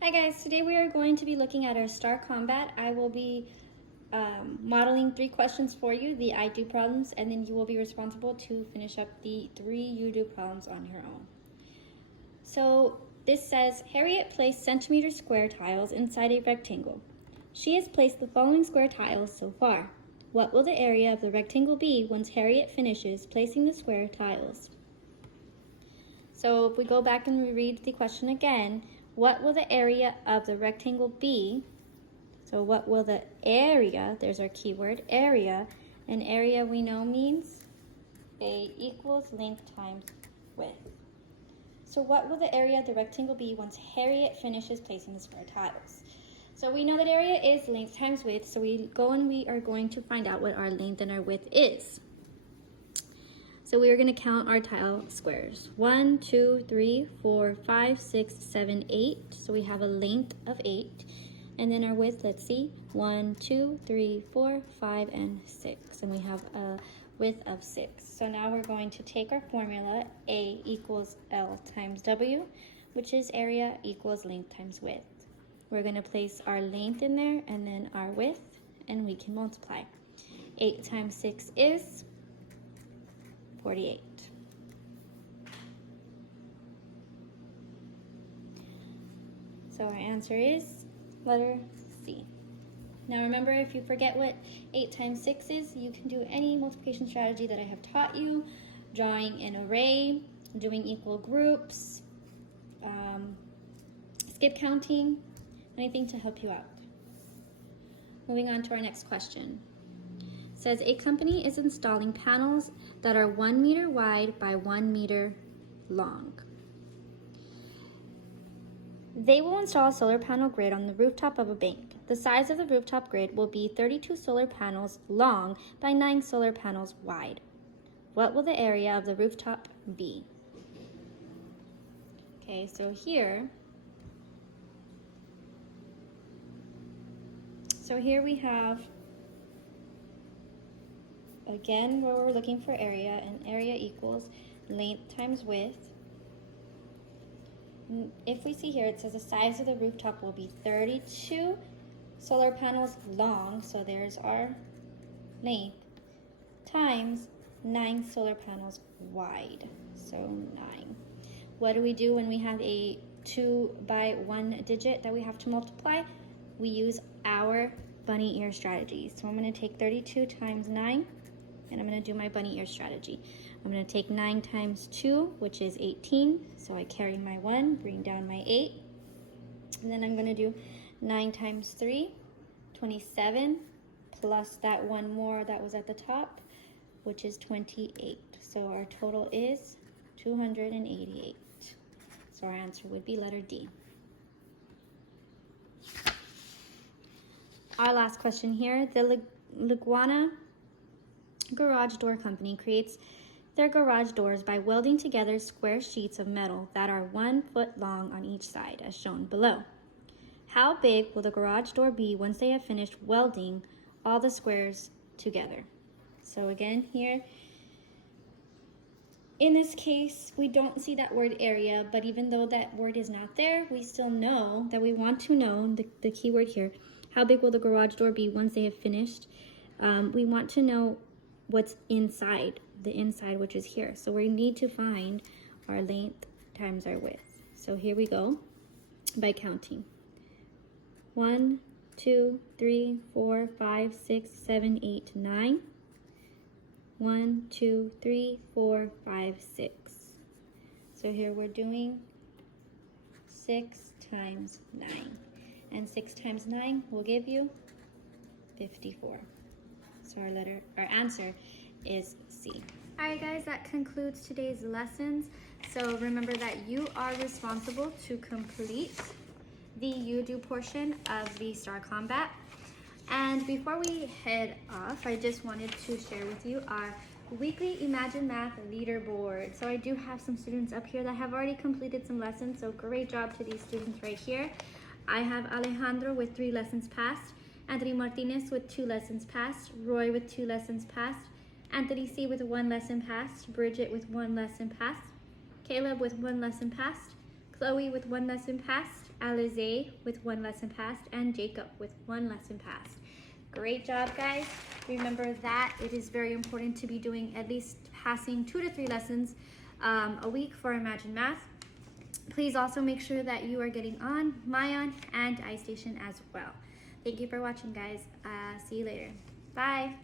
Hi guys, today we are going to be looking at our STAR Combat. I will be modeling 3 questions for you, the I do problems, and then you will be responsible to finish up the 3 you do problems on your own. So this says, Harriet placed centimeter square tiles inside a rectangle. She has placed the following square tiles so far. What will the area of the rectangle be once Harriet finishes placing the square tiles? So if we go back and we read the question again, what will the area of the rectangle be? So what will the area, there's our keyword, area, and area we know means A equals length times width. So what will the area of the rectangle be once Harriet finishes placing the square tiles? So we know that area is length times width, so we go and we are going to find out what our length and our width is. So we are going to count our tile squares. 1, 2, 3, 4, 5, 6, 7, 8. So we have a length of 8. And then our width, let's see, 1, 2, 3, 4, 5, and 6. And we have a width of 6. So now we're going to take our formula, A equals L times W, which is area equals length times width. We're going to place our length in there and then our width, and we can multiply. 8 times 6 is 48. So our answer is letter C. Now remember, if you forget what 8 times 6 is, you can do any multiplication strategy that I have taught you, drawing an array, doing equal groups, skip counting, anything to help you out. Moving on to our next question. It says a company is installing panels that are 1 meter wide by 1 meter long. They will install a solar panel grid on the rooftop of a bank. The size of the rooftop grid will be 32 solar panels long by 9 solar panels wide. What will the area of the rooftop be? Okay, so here we have, again, where we're looking for area, and area equals length times width. If we see here, it says the size of the rooftop will be 32 solar panels long, so there's our length, times 9 solar panels wide, so 9. What do we do when we have a 2 by 1 digit that we have to multiply? We use our bunny ear strategy. So I'm going to take 32 times 9, and I'm going to do my bunny ear strategy. I'm going to take 9 times 2, which is 18. So I carry my 1, bring down my 8. And then I'm going to do 9 times 3, 27, plus that one more that was at the top, which is 28. So our total is 288. So our answer would be letter D. Our last question here, the Liguana Garage Door Company creates their garage doors by welding together square sheets of metal that are 1 foot long on each side, as shown below. How big will the garage door be once they have finished welding all the squares together? So again here, in this case, we don't see that word area, but even though that word is not there, we still know that we want to know, the key word here, how big will the garage door be once they have finished? We want to know what's inside, the inside, which is here. So we need to find our length times our width. So here we go by counting. 1, 2, 3, 4, 5, 6, 7, 8, 9. 1, 2, 3, 4, 5, 6. So here we're doing 6 times 9. And 6 times 9 will give you 54. So our answer is C. All right, guys, that concludes today's lessons. So remember that you are responsible to complete the you do portion of the STAR Combat. And before we head off, I just wanted to share with you our weekly Imagine Math leaderboard. So I do have some students up here that have already completed some lessons, so great job to these students right here. I have Alejandro with 3 lessons passed, Anthony Martinez with 2 lessons passed, Roy with 2 lessons passed, Anthony C with 1 lesson passed, Bridget with 1 lesson passed, Caleb with 1 lesson passed, Chloe with 1 lesson passed, Alize with 1 lesson passed, and Jacob with 1 lesson passed. Great job, guys. Remember that it is very important to be doing at least passing 2 to 3 lessons a week for Imagine Math. Please also make sure that you are getting on Mayan and iStation as well. Thank you for watching, guys. See you later. Bye.